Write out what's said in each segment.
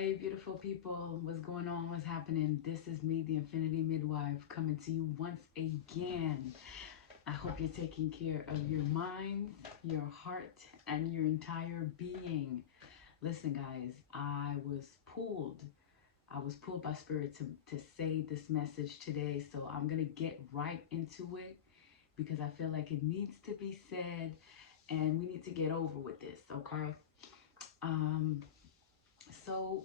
Hey, beautiful people, what's going on? What's happening? This is me, the Infinity Midwife, coming to you once again. I hope you're taking care of your mind, your heart, and your entire being. Listen, guys, I was pulled by spirit to say this message today, so I'm gonna get right into it because I feel like it needs to be said, and we need to get over with this, okay? Um, so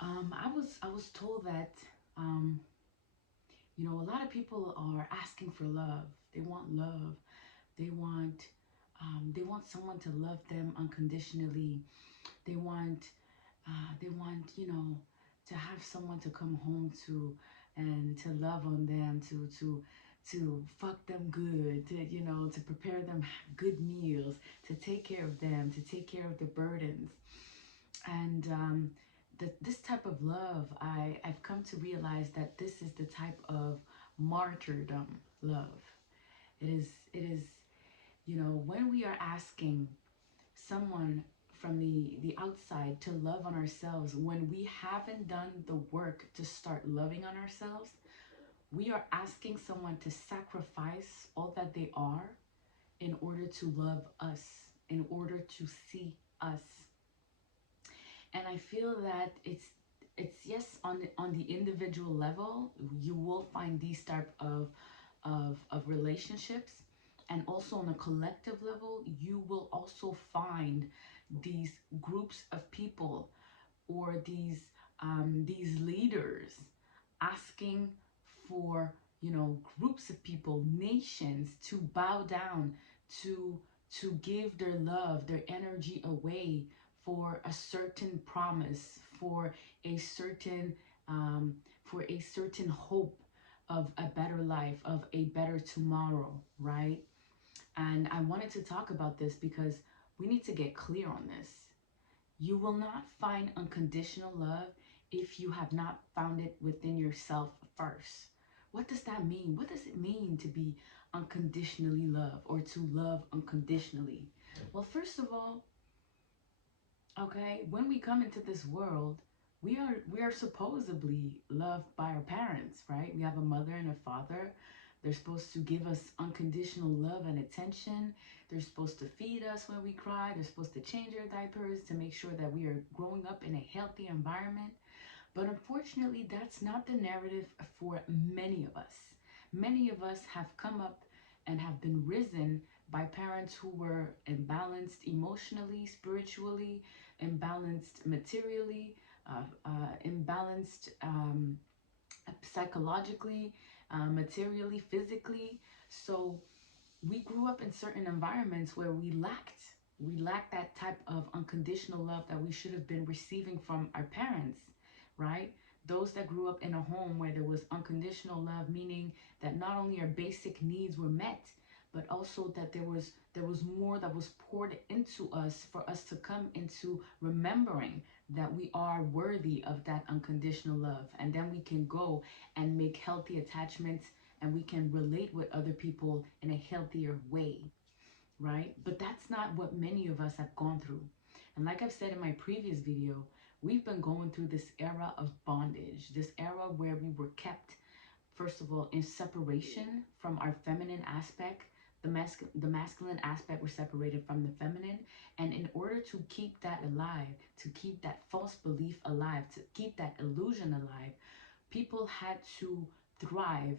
I was told that um, a lot of people are asking for love. They want love. They want they want someone to love them unconditionally. They want to have someone to come home to and to love on them, to fuck them good, to prepare them good meals, to take care of them, to take care of the burdens. And this type of love, I've come to realize that this is the type of martyrdom love. It is, when we are asking someone from the outside to love on ourselves, when we haven't done the work to start loving on ourselves, we are asking someone to sacrifice all that they are in order to love us, in order to see us. And I feel that it's yes, on the individual level you will find these type of relationships, and also on a collective level you will also find these groups of people, or these leaders asking for, groups of people, nations, to bow down, to give their love, their energy away for a certain promise, um, for a certain hope of a better life, of a better tomorrow, right? And I wanted to talk about this because we need to get clear on this. You will not find unconditional love if you have not found it within yourself first. What does that mean? What does it mean to be unconditionally loved, or to love unconditionally? Well, first of all, okay, when we come into this world, we are supposedly loved by our parents, right? We have a mother and a father. They're supposed to give us unconditional love and attention. They're supposed to feed us when we cry. They're supposed to change our diapers to make sure that we are growing up in a healthy environment. But unfortunately, that's not the narrative for many of us. Many of us have come up and have been risen by parents who were imbalanced emotionally, spiritually, imbalanced materially, imbalanced psychologically, materially, physically. So we grew up in certain environments where we lacked that type of unconditional love that we should have been receiving from our parents, right? Those that grew up in a home where there was unconditional love, meaning that not only our basic needs were met, but also that there was more that was poured into us for us to come into remembering that we are worthy of that unconditional love. And then we can go and make healthy attachments, and we can relate with other people in a healthier way, right? But that's not what many of us have gone through. And like I've said in my previous video, we've been going through this era of bondage, this era where we were kept, first of all, in separation from our feminine aspect. The masculine aspect was separated from the feminine. And in order to keep that alive, to keep that false belief alive, to keep that illusion alive, people had to thrive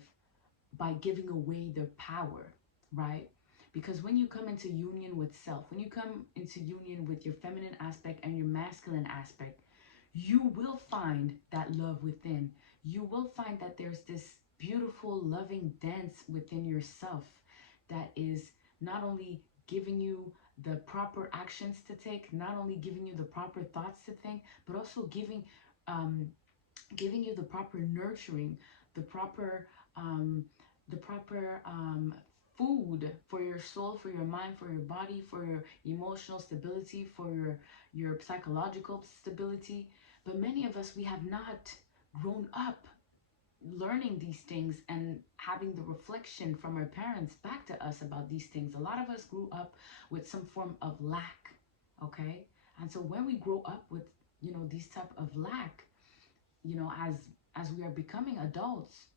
by giving away their power, right? Because when you come into union with self, when you come into union with your feminine aspect and your masculine aspect, you will find that love within. You will find that there's this beautiful, loving dance within yourself that is not only giving you the proper actions to take, not only giving you the proper thoughts to think, but also um, giving you the proper nurturing, the proper um, food for your soul, for your mind, for your body, for your emotional stability, for your psychological stability. But many of us, we have not grown up learning these things and having the reflection from our parents back to us about these things. A lot of us grew up with some form of lack, okay? And so when we grow up with these type of lack, as we are becoming adults,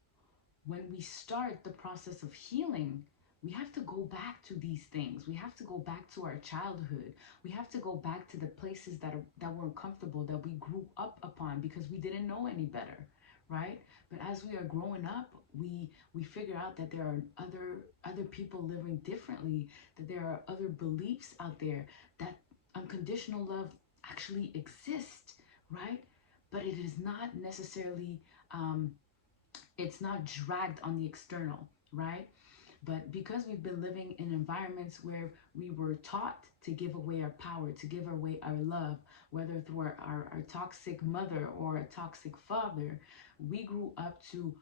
when we start the process of healing, we have to go back to these things. We have to go back to our childhood. We have to go back to the places that were comfortable, that we grew up upon because we didn't know any better, right? But as we are growing up, we figure out that there are other people living differently, that there are other beliefs out there, that unconditional love actually exists, right? But it is not necessarily it's not dragged on the external, right? But because we've been living in environments where we were taught to give away our power, to give away our love, whether through our toxic mother or a toxic father, we grew up to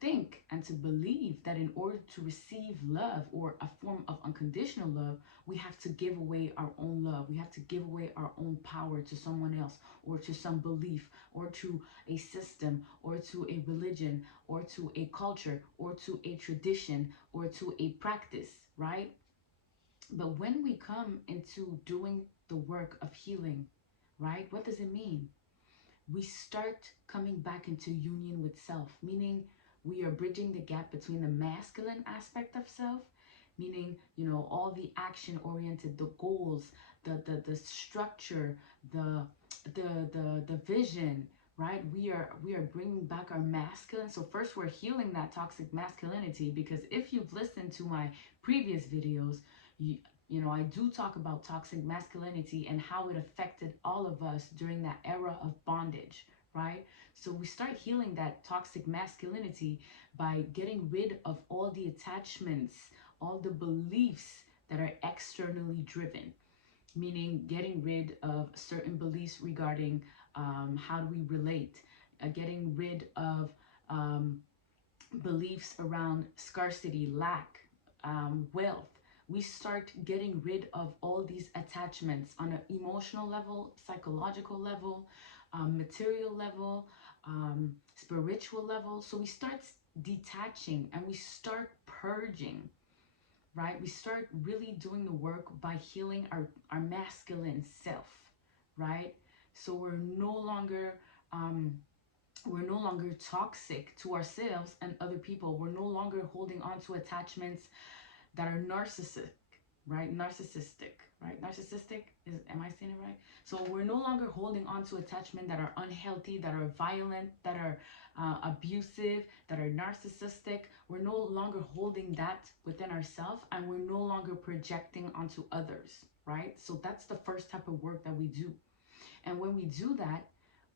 think and to believe that in order to receive love or a form of unconditional love, we have to give away our own love. We have to give away our own power to someone else or to some belief or to a system or to a religion or to a culture or to a tradition or to a practice, right? But when we come into doing the work of healing, right, what does it mean? We start coming back into union with self, meaning we are bridging the gap between the masculine aspect of self, meaning, all the action oriented, the goals, the structure, the vision, right? We are bringing back our masculine. So first we're healing that toxic masculinity, because if you've listened to my previous videos, I do talk about toxic masculinity and how it affected all of us during that era of bondage, right? So we start healing that toxic masculinity by getting rid of all the attachments, all the beliefs that are externally driven, meaning getting rid of certain beliefs regarding how do we relate, getting rid of um, beliefs around scarcity, lack, wealth. We start getting rid of all these attachments on an emotional level, psychological level, material level, spiritual level. So we start detaching and we start purging, right? We start really doing the work by healing our masculine self, right? So um, we're no longer toxic to ourselves and other people. We're no longer holding on to attachments that are narcissistic, right? Narcissistic is, am I saying it right? So we're no longer holding on to attachment that are unhealthy, that are violent, that are abusive, that are narcissistic. We're no longer holding that within ourselves, and we're no longer projecting onto others, right? So that's the first type of work that we do. And when we do that,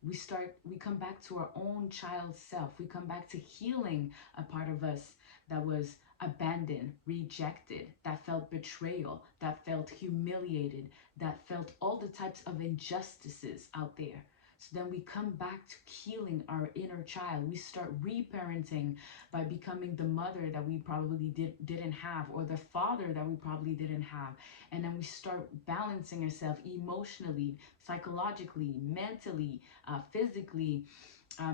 we come back to our own child self. We come back to healing a part of us that was abandoned, rejected, that felt betrayal, that felt humiliated, that felt all the types of injustices out there. So then we come back to healing our inner child. We start reparenting by becoming the mother that we probably didn't have, or the father that we probably didn't have. And then we start balancing ourselves emotionally, psychologically, mentally, physically,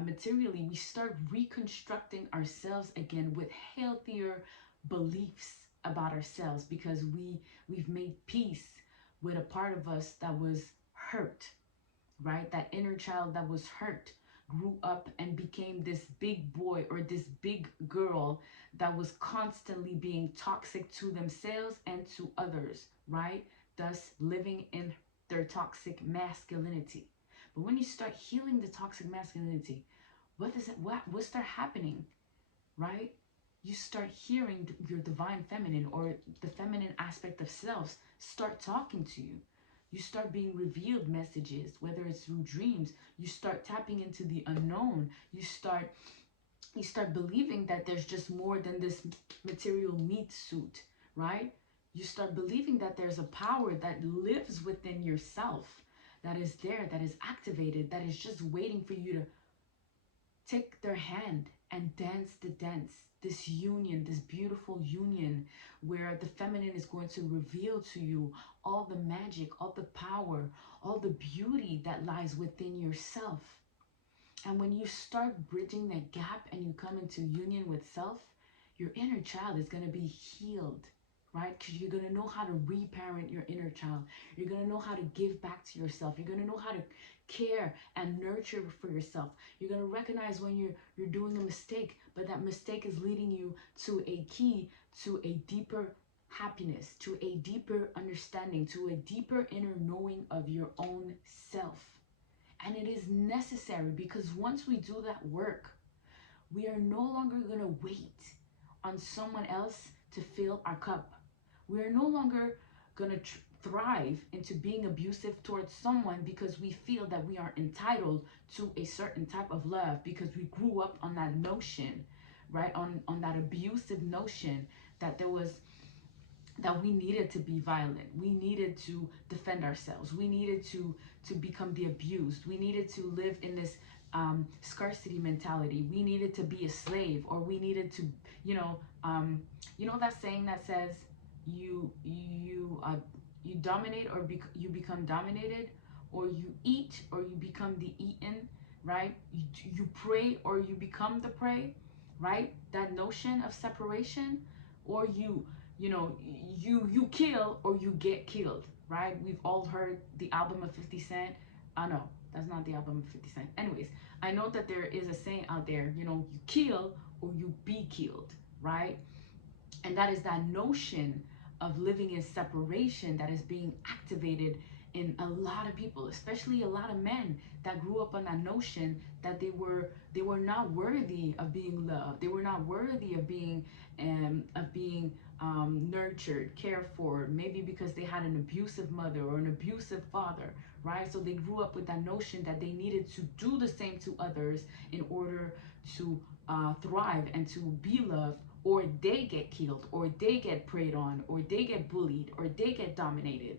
materially. We start reconstructing ourselves again with healthier beliefs about ourselves, because we've made peace with a part of us that was hurt, right? That inner child that was hurt grew up and became this big boy or this big girl that was constantly being toxic to themselves and to others, right? Thus living in their toxic masculinity. But when you start healing the toxic masculinity, what start happening, right? You start hearing your divine feminine, or the feminine aspect of self, start talking to you. You start being revealed messages, whether it's through dreams. You start tapping into the unknown. You start believing that there's just more than this material meat suit, right? You start believing that there's a power that lives within yourself, that is there, that is activated, that is just waiting for you to take their hand and dance the dance. This union, this beautiful union, where the feminine is going to reveal to you all the magic, all the power, all the beauty that lies within yourself. And when you start bridging that gap and you come into union with self, your inner child is going to be healed, right? Because you're going to know how to reparent your inner child. You're going to know how to give back to yourself. You're going to know how to care and nurture for yourself. You're going to recognize when you're doing a mistake, but that mistake is leading you to a key to a deeper happiness, to a deeper understanding, to a deeper inner knowing of your own self. And it is necessary, because once we do that work, we are no longer going to wait on someone else to fill our cup. We are no longer going to thrive into being abusive towards someone because we feel that we are entitled to a certain type of love, because we grew up on that notion, right? On that abusive notion that there was, that we needed to be violent, we needed to defend ourselves, we needed to become the abused, we needed to live in this scarcity mentality, we needed to be a slave, or we needed to, you know that saying that says you dominate, or you become dominated, or you eat or you become the eaten, right? You pray or you become the prey, right? That notion of separation. Or you kill or you get killed, right? We've all heard the album of 50 Cent. No, that's not the album of 50 Cent. Anyways, I know that there is a saying out there, you kill or you be killed, right? And that is that notion of living in separation that is being activated in a lot of people, especially a lot of men that grew up on that notion that they were not worthy of being loved. They were not worthy of being nurtured, cared for, maybe because they had an abusive mother or an abusive father, right? So they grew up with that notion that they needed to do the same to others in order to thrive and to be loved, or they get killed, or they get preyed on, or they get bullied, or they get dominated,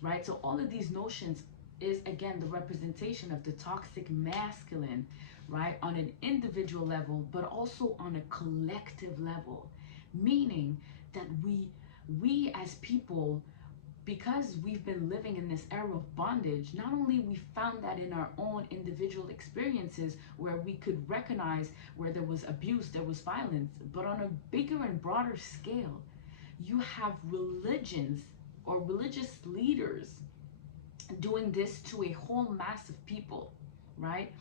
right? So all of these notions is, again, the representation of the toxic masculine, right? On an individual level, but also on a collective level, meaning that we as people, because we've been living in this era of bondage, not only we found that in our own individual experiences where we could recognize where there was abuse, there was violence, but on a bigger and broader scale, you have religions or religious leaders doing this to a whole mass of people, right?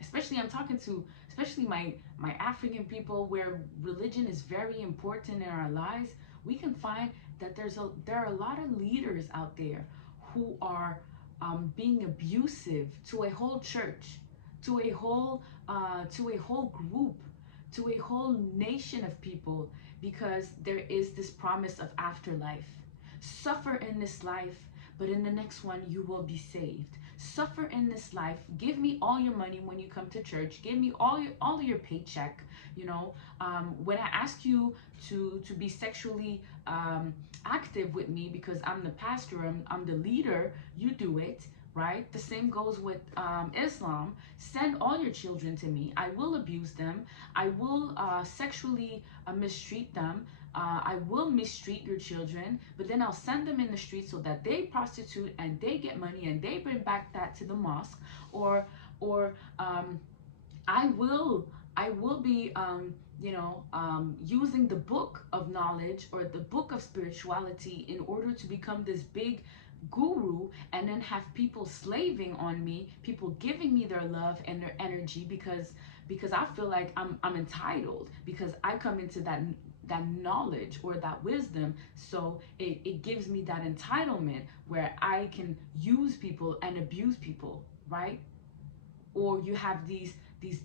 Especially I'm talking to, especially my African people, where religion is very important in our lives. We can find that there are a lot of leaders out there who are being abusive to a whole church, to a whole group, to a whole nation of people, because there is this promise of afterlife. Suffer in this life, but in the next one you will be saved. Suffer in this life. Give me all your money when you come to church. Give me all of your paycheck. When I ask you to be sexually active with me because I'm the pastor, I'm the leader, you do it. Right? The same goes with Islam. Send all your children to me. I will abuse them. I will sexually mistreat them. I will mistreat your children, but then I'll send them in the streets so that they prostitute and they get money and they bring back that to the mosque. Or I will be using the book of knowledge or the book of spirituality in order to become this big guru, and then have people slaving on me, people giving me their love and their energy because I feel like I'm entitled, because I come into that knowledge or that wisdom. So it gives me that entitlement where I can use people and abuse people, right? Or you have these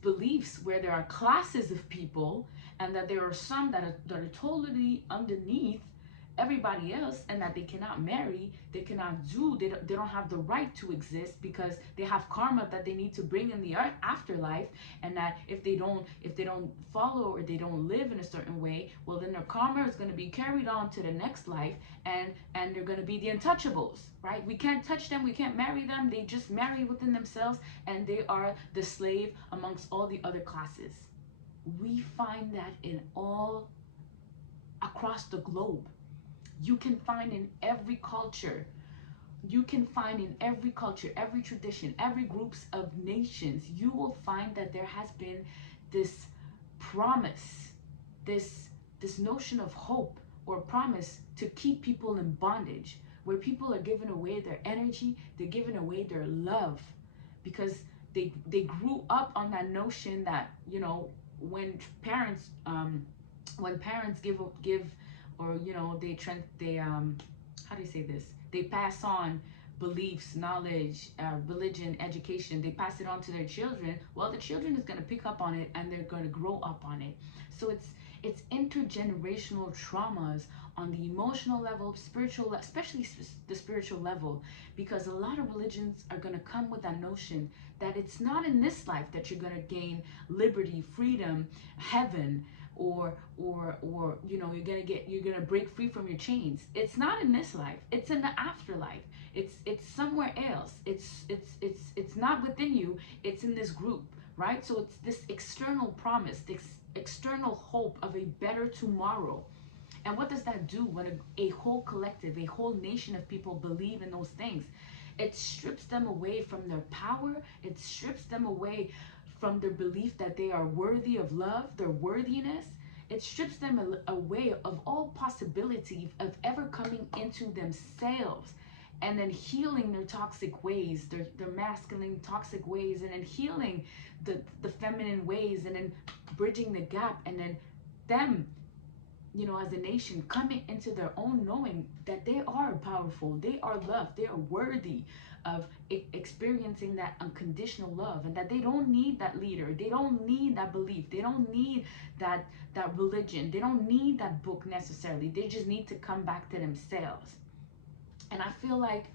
beliefs where there are classes of people, and that there are some that are totally underneath everybody else, and that they cannot marry, they cannot they don't have the right to exist because they have karma that they need to bring in the afterlife, and that if they don't follow or they don't live in a certain way, well, then their karma is going to be carried on to the next life, and they're going to be the untouchables, right? We can't touch them, we can't marry them, they just marry within themselves, and they are the slave amongst all the other classes. We find that in all across the globe. You can find in every culture. You can find in every culture, every tradition, every groups of nations, you will find that there has been this promise, this notion of hope or promise to keep people in bondage, where people are giving away their energy, they're giving away their love, because they grew up on that notion that, you know, when parents when parents give, or you know, they how do you say this, they pass on beliefs, knowledge, religion, education, they pass it on to their children. Well, the children is going to pick up on it and they're going to grow up on it. So it's intergenerational traumas on the emotional level, spiritual, especially the spiritual level, because a lot of religions are going to come with that notion that it's not in this life that you're going to gain liberty, freedom, heaven, or you know, you're gonna break free from your chains. It's not in this life, it's in the afterlife. It's somewhere else. It's not within you, it's in this group, right? So it's this external promise, this external hope of a better tomorrow. And what does that do when a whole collective, a whole nation of people believe in those things? It strips them away from their power. It strips them away from their belief that they are worthy of love, their worthiness. It strips them away of all possibility of ever coming into themselves and then healing their toxic ways, their masculine toxic ways, and then healing the feminine ways, and then bridging the gap, and then them, you know, as a nation coming into their own knowing that they are powerful, they are loved, they are worthy of experiencing that unconditional love, and that they don't need that leader, they don't need that belief, they don't need that religion, they don't need that book necessarily. They just need to come back to themselves. And I feel like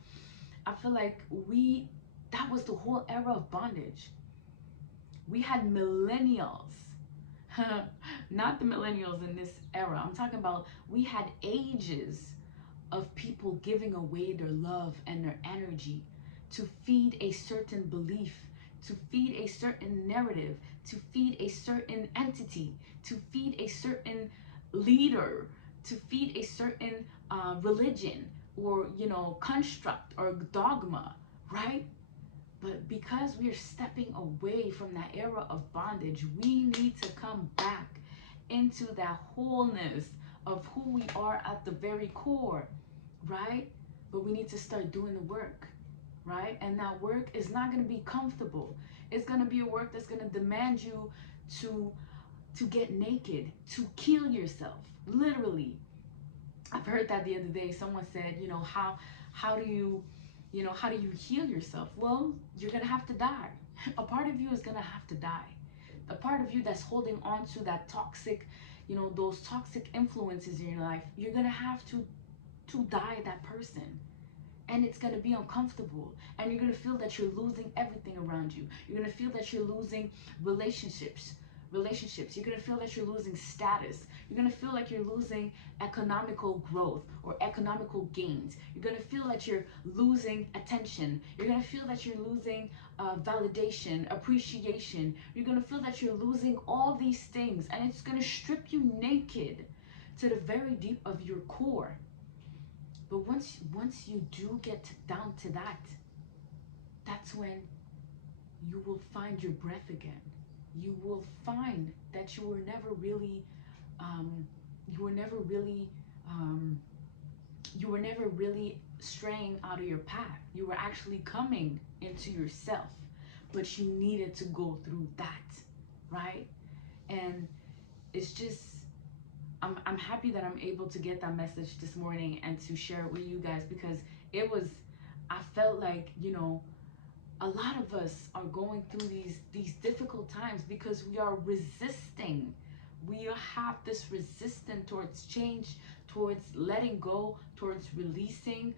we that was the whole era of bondage. We had millennials, not the millennials in this era. I'm talking about we had ages of people giving away their love and their energy to feed a certain belief, to feed a certain narrative, to feed a certain entity, to feed a certain leader, to feed a certain religion, or you know, construct or dogma, right? But because we're stepping away from that era of bondage, we need to come back into that wholeness of who we are at the very core, right? But we need to start doing the work, right? And that work is not going to be comfortable. It's going to be a work that's going to demand you to get naked, to kill yourself, literally. I've heard that the other day. Someone said, you know, how do you, you know, how do you heal yourself? Well, you're gonna have to die. A part of you is gonna have to die. The part of you that's holding on to that toxic, you know, those toxic influences in your life, you're gonna have to die that person. And it's going to be uncomfortable, and you're going to feel that you're losing everything around you. You're going to feel that you're losing relationships. You're going to feel that you're losing status. You're going to feel like you're losing economical growth or economical gains. You're going to feel that you're losing attention. You're going to feel that you're losing validation, appreciation. You're going to feel that you're losing all these things, and it's going to strip you naked to the very deep of your core. But once you do get down to that, that's when you will find your breath again. You will find that you were never really, um, you were never really, um, you were never really straying out of your path. You were actually coming into yourself, but you needed to go through that, right? And it's just, I'm happy that I'm able to get that message this morning and to share it with you guys, because it was, I felt like, you know, a lot of us are going through these difficult times because we are resisting. We have this resistance towards change, towards letting go, towards releasing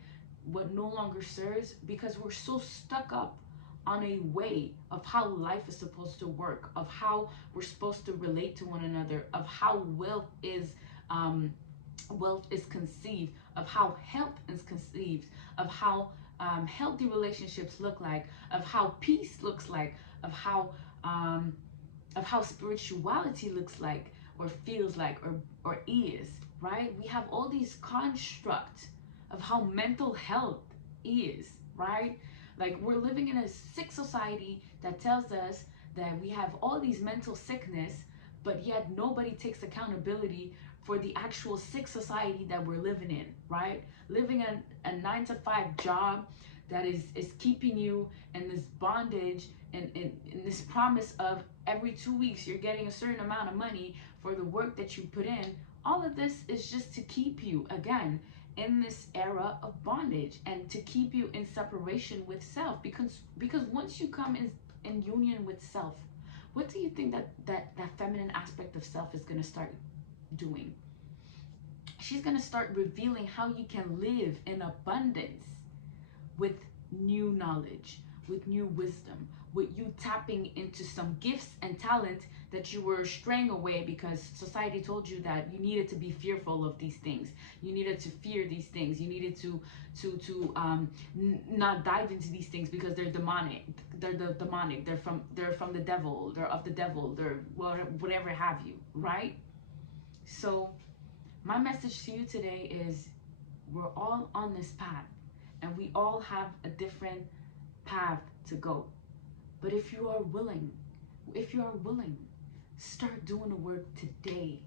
what no longer serves, because we're so stuck up on a way of how life is supposed to work, of how we're supposed to relate to one another, of how um, wealth is conceived, of how health is conceived, of how healthy relationships look like, of how peace looks like, of um, how spirituality looks like, or feels like, or is, right? We have all these constructs of how mental health is, right? Like, we're living in a sick society that tells us that we have all these mental sickness, but yet nobody takes accountability for the actual sick society that we're living in, right? Living a 9 to 5 job, that is keeping you in this bondage, and in this promise of every 2 weeks you're getting a certain amount of money for the work that you put in. All of this is just to keep you, again, in this era of bondage, and to keep you in separation with self. Because once you come in union with self, what do you think that feminine aspect of self is going to start doing? She's going to start revealing how you can live in abundance with new knowledge, with new wisdom, with you tapping into some gifts and talent that you were straying away because society told you that you needed to be fearful of these things. You needed to fear these things. You needed to not dive into these things because they're demonic. They're the demonic. They're from the devil. They're of the devil. They're whatever have you, right? So my message to you today is, we're all on this path, and we all have a different path to go. But if you are willing, start doing the work today,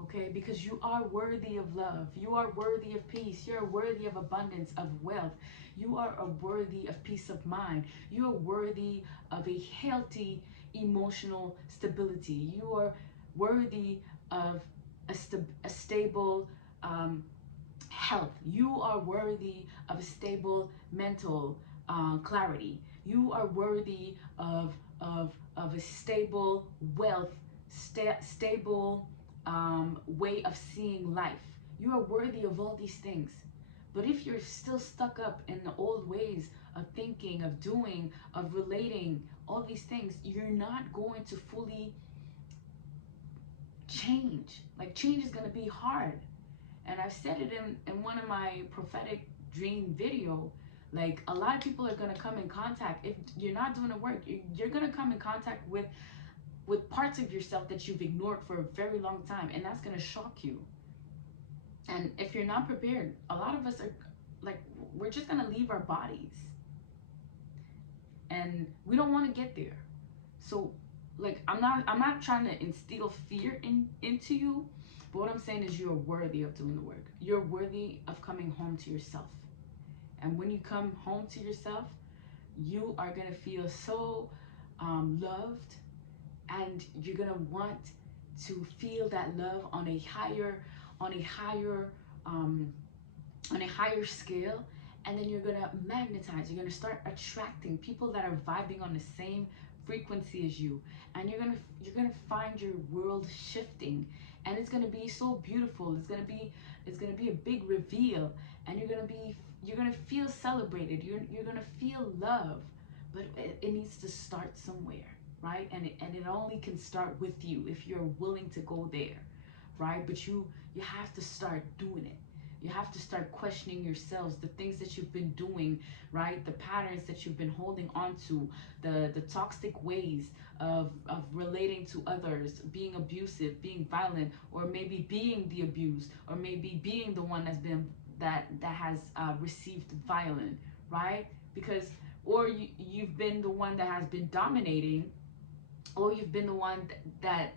okay? Because you are worthy of love. You are worthy of peace. You are worthy of abundance, of wealth. You are worthy of peace of mind. You are worthy of a healthy emotional stability. You are worthy of a stable health. You are worthy of a stable mental clarity. You are worthy of a stable wealth, stable way of seeing life. You are worthy of all these things. But if you're still stuck up in the old ways of thinking, of doing, of relating, all these things, you're not going to fully change. Like, change is going to be hard. And I've said it in one of my prophetic dream video. Like, a lot of people are going to come in contact, if you're not doing the work, you're going to come in contact with parts of yourself that you've ignored for a very long time, and that's going to shock you. And if you're not prepared, a lot of us are like, we're just going to leave our bodies, and we don't want to get there. So, like, I'm not trying to instill fear into you, but what I'm saying is, you're worthy of doing the work. You're worthy of coming home to yourself. And when you come home to yourself, you are going to feel so loved, and you're going to want to feel that love on a higher um, on a higher scale. And then you're going to magnetize. You're going to start attracting people that are vibing on the same frequency as you, and you're going to find your world shifting, and it's going to be so beautiful. It's going to be a big reveal, and you're going to feel celebrated. You're going to feel love. But it needs to start somewhere, right? And it only can start with you if you're willing to go there, right? But you have to start doing it. You have to start questioning yourselves, the things that you've been doing, right? The patterns that you've been holding on to, the toxic ways of relating to others, being abusive, being violent, or maybe being the abused, or maybe being the one that has received violence, right? Because, or you've been the one that has been dominating, or you've been the one that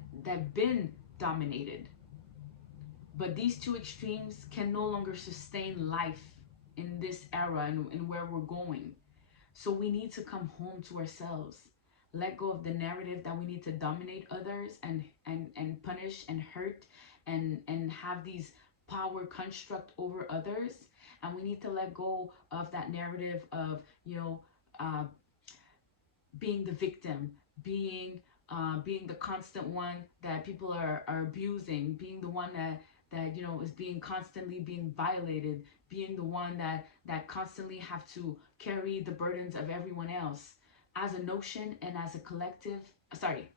been dominated. But these two extremes can no longer sustain life in this era, and where we're going. So we need to come home to ourselves. Let go of the narrative that we need to dominate others, and punish and hurt, and have these power construct over others. And we need to let go of that narrative of, uh, being the victim, being the constant one that people are abusing, being the one that is being constantly being violated, being the one that constantly have to carry the burdens of everyone else. As a notion and as a collective,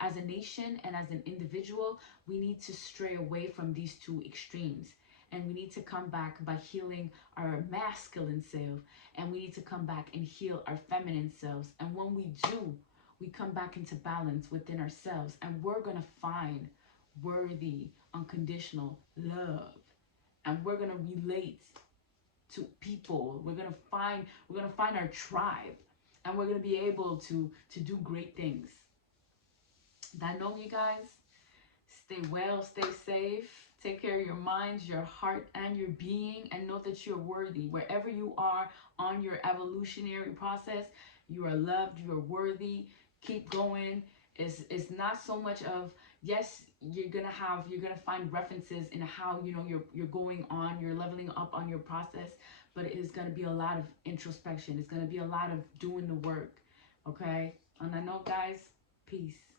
as a nation and as an individual, we need to stray away from these two extremes. And we need to come back by healing our masculine self, and we need to come back and heal our feminine selves. And when we do, we come back into balance within ourselves, and we're going to find worthy, unconditional love. And we're going to relate to people. We're going to find our tribe, and we're going to be able to do great things. That know, you guys. Stay well, stay safe. Take care of your minds, your heart, and your being, and know that you're worthy. Wherever you are on your evolutionary process, you are loved, you are worthy. Keep going. It's not so much of, yes, you're gonna find references in how you're going on, you're leveling up on your process, but it is gonna be a lot of introspection. It's gonna be a lot of doing the work. Okay? On that note, guys, peace.